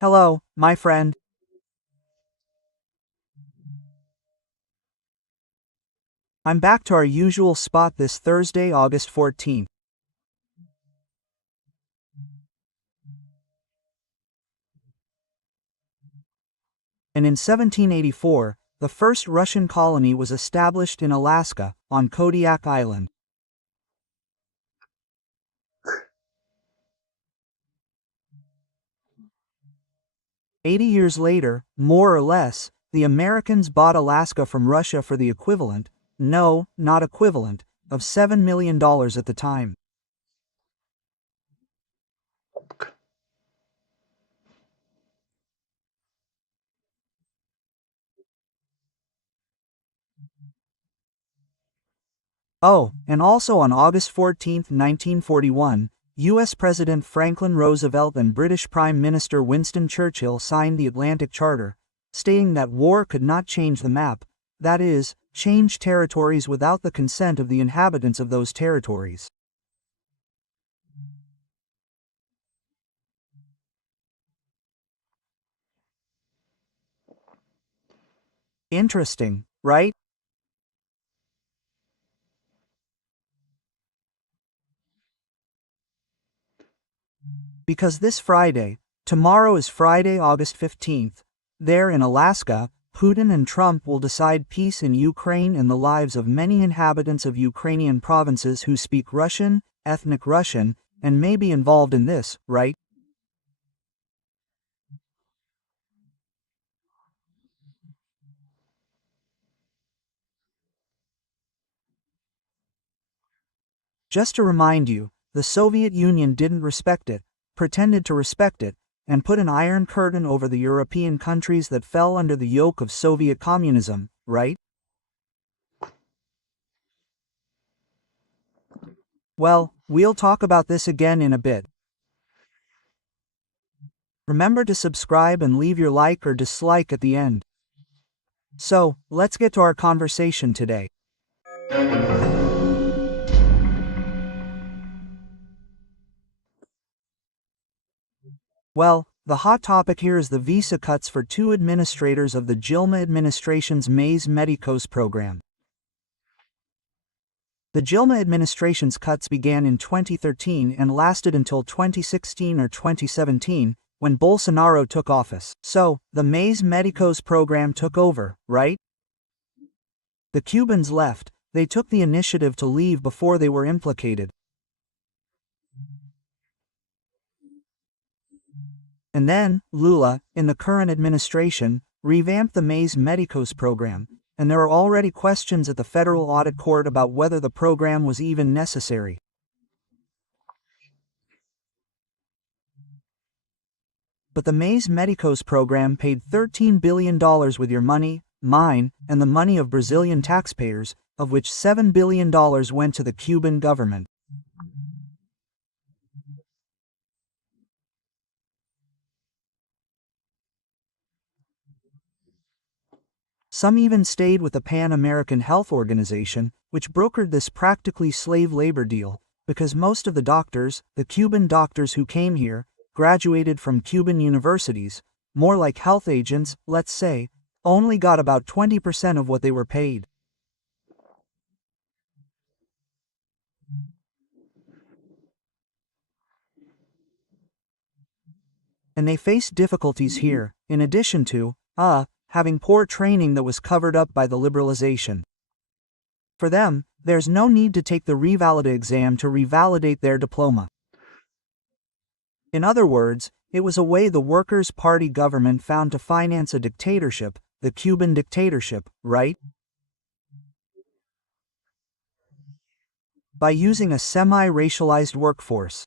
Hello, my friend. I'm back to our usual spot this Thursday, August 14th. And in 1784, the first Russian colony was established in Alaska, on Kodiak Island. "80 years later, more or less, the Americans bought Alaska from Russia for the equivalent, no, not equivalent, of $7 million at the time. Oh, and also on August 14, 1941, U.S. President Franklin Roosevelt and British Prime Minister Winston Churchill signed the Atlantic Charter, stating that war could not change the map, that is, change territories without the consent of the inhabitants of those territories. Interesting, right? Because this Friday, tomorrow is Friday, August 15th, there in Alaska, Putin and Trump will decide peace in Ukraine and the lives of many inhabitants of Ukrainian provinces who speak Russian, ethnic Russian, and may be involved in this, right? Just to remind you, the Soviet Union didn't respect it, pretended to respect it, and put an iron curtain over the European countries that fell under the yoke of Soviet communism, right? Well, we'll talk about this again in a bit. Remember to subscribe and leave your like or dislike at the end. So, let's get to our conversation today. Well, the hot topic here is the visa cuts for two administrators of the Gilma administration's Mais Medicos program. The Gilma administration's cuts began in 2013 and lasted until 2016 or 2017, when Bolsonaro took office. So, the Mais Medicos program took over, right? The Cubans left, they took the initiative to leave before they were implicated. And then, Lula, in the current administration, revamped the Mais Medicos program, and there are already questions at the Federal Audit Court about whether the program was even necessary. But the Mais Medicos program paid $13 billion with your money, mine, and the money of Brazilian taxpayers, of which $7 billion went to the Cuban government. Some even stayed with the Pan American Health Organization, which brokered this practically slave labor deal, because most of the doctors, the Cuban doctors who came here, graduated from Cuban universities, more like health agents, let's say, only got about 20% of what they were paid. And they faced difficulties here, in addition to, having poor training that was covered up by the liberalization. For them, there's no need to take the revalida exam to revalidate their diploma. In other words, it was a way the Workers' Party government found to finance a dictatorship, the Cuban dictatorship, right? By using a semi-racialized workforce.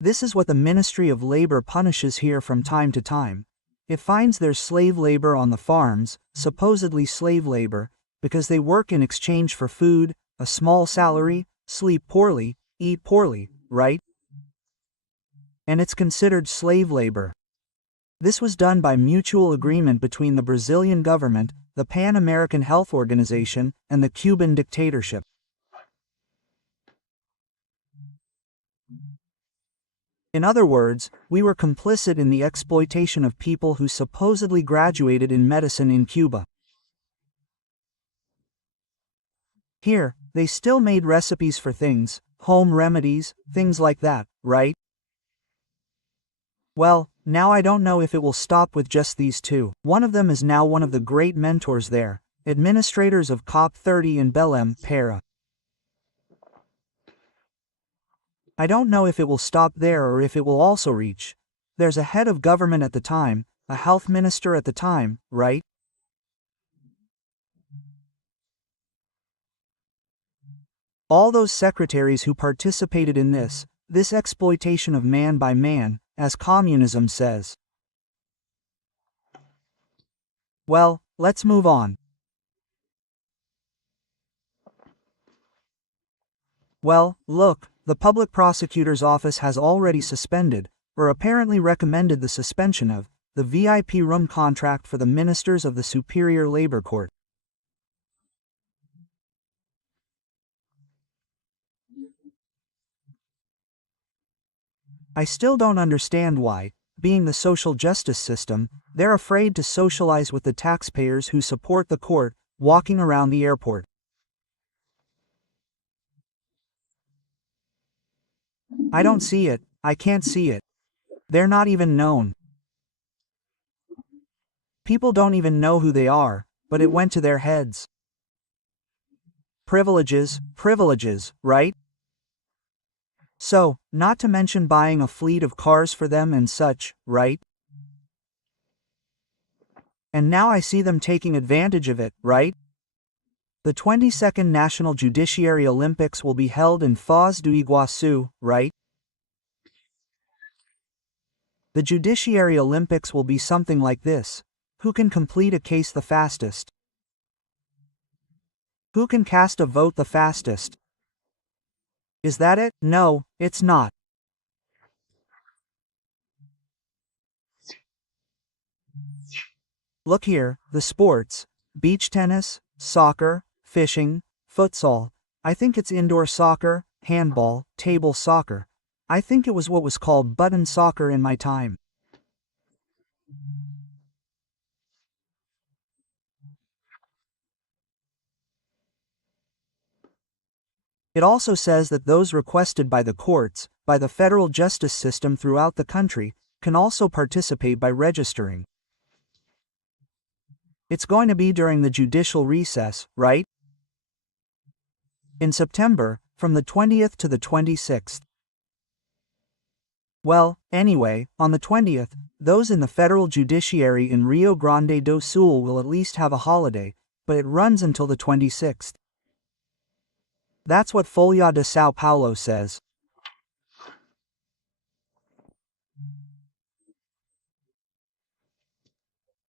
This is what the Ministry of Labor punishes here from time to time. It finds there's slave labor on the farms, supposedly slave labor, because they work in exchange for food, a small salary, sleep poorly, eat poorly, right? And it's considered slave labor. This was done by mutual agreement between the Brazilian government, the Pan American Health Organization, and the Cuban dictatorship. In other words, we were complicit in the exploitation of people who supposedly graduated in medicine in Cuba. Here, they still made recipes for things, home remedies, things like that, right? Well, now I don't know if it will stop with just these two. One of them is now one of the great mentors there, administrators of COP 30 in Belém, Para. I don't know if it will stop there or if it will also reach. There's a head of government at the time, a health minister at the time, right? All those secretaries who participated in this exploitation of man by man, as communism says. Well, let's move on. Well, look, the public prosecutor's office has already suspended, or apparently recommended the suspension of, the VIP room contract for the ministers of the Superior Labor Court. I still don't understand why, being the social justice system, they're afraid to socialize with the taxpayers who support the court, walking around the airport. I don't see it, I can't see it. They're not even known. People don't even know who they are, but it went to their heads. Privileges, right? So, not to mention buying a fleet of cars for them and such, right? And now I see them taking advantage of it, right? The 22nd National Judiciary Olympics will be held in Foz do Iguaçu, right? The Judiciary Olympics will be something like this. Who can complete a case the fastest? Who can cast a vote the fastest? Is that it? No, it's not. Look here, the sports, beach tennis, soccer, fishing, futsal. I think it's indoor soccer, handball, table soccer. I think it was what was called button soccer in my time. It also says that those requested by the courts, by the federal justice system throughout the country, can also participate by registering. It's going to be during the judicial recess, right? In September, from the 20th to the 26th. Well, anyway, on the 20th, those in the federal judiciary in Rio Grande do Sul will at least have a holiday, but it runs until the 26th. That's what Folha de São Paulo says.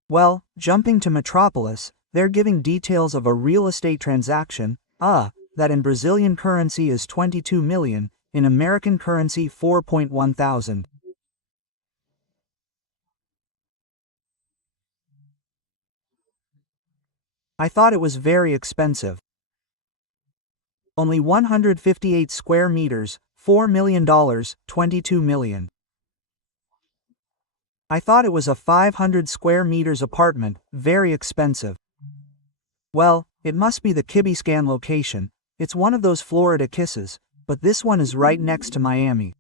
Well, jumping to Metropolis, they're giving details of a real estate transaction, that in Brazilian currency is 22 million, in American currency 4.1 thousand. I thought it was very expensive. Only 158 square meters, $4 million, 22 million. I thought it was a 500 square meters apartment, very expensive. Well, it must be the Kibiscan location. It's one of those Florida kisses, but this one is right next to Miami.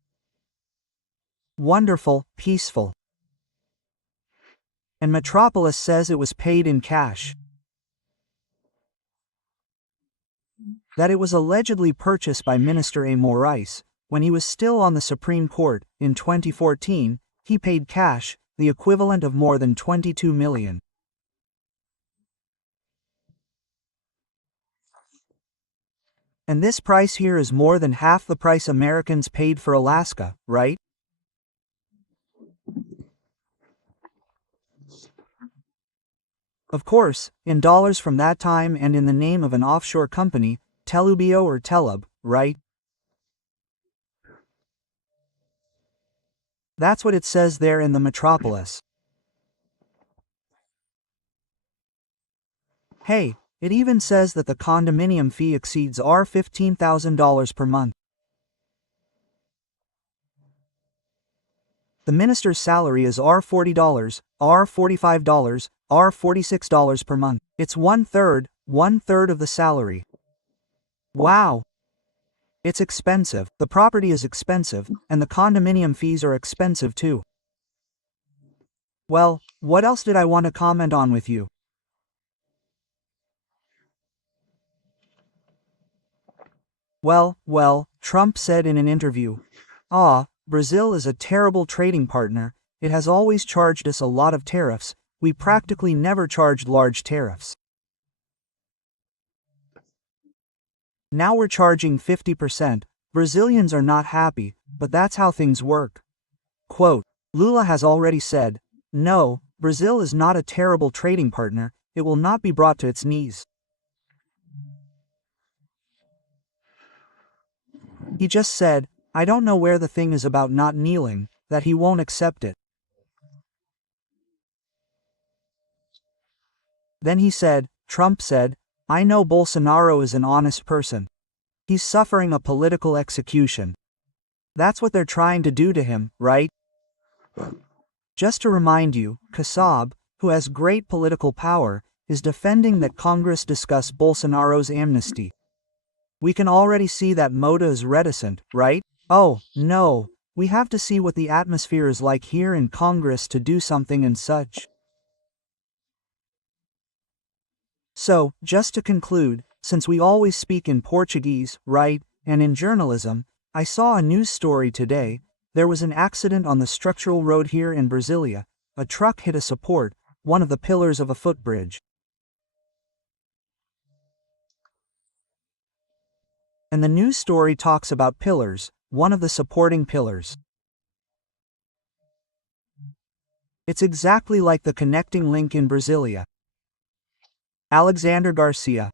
Wonderful, peaceful. And Metropolis says it was paid in cash. That it was allegedly purchased by Minister A. Moraes, when he was still on the Supreme Court, in 2014, he paid cash, the equivalent of more than 22 million. And this price here is more than half the price Americans paid for Alaska, right? Of course, in dollars from that time and in the name of an offshore company, Telubio or Telub, right? That's what it says there in the Metropolis. Hey, it even says that the condominium fee exceeds $15,000 per month. The minister's salary is $40, $45, $46 per month. It's one third of the salary. Wow. It's expensive, the property is expensive, and the condominium fees are expensive too. Well, what else did I want to comment on with you? Well, Trump said in an interview, Brazil is a terrible trading partner, it has always charged us a lot of tariffs, we practically never charged large tariffs. Now we're charging 50%, Brazilians are not happy, but that's how things work. Quote, Lula has already said, no, Brazil is not a terrible trading partner, it will not be brought to its knees. He just said, I don't know where the thing is about not kneeling, that he won't accept it. Then Trump said, I know Bolsonaro is an honest person. He's suffering a political execution. That's what they're trying to do to him, right? Just to remind you, Kassab, who has great political power, is defending that Congress discuss Bolsonaro's amnesty. We can already see that Mota is reticent, right? Oh, no, we have to see what the atmosphere is like here in Congress to do something and such. So, just to conclude, since we always speak in Portuguese, right, and in journalism, I saw a news story today. There was an accident on the structural road here in Brasília. A truck hit a support, one of the pillars of a footbridge. And the news story talks about pillars, one of the supporting pillars. It's exactly like the connecting link in Brasília. Alexandre Garcia.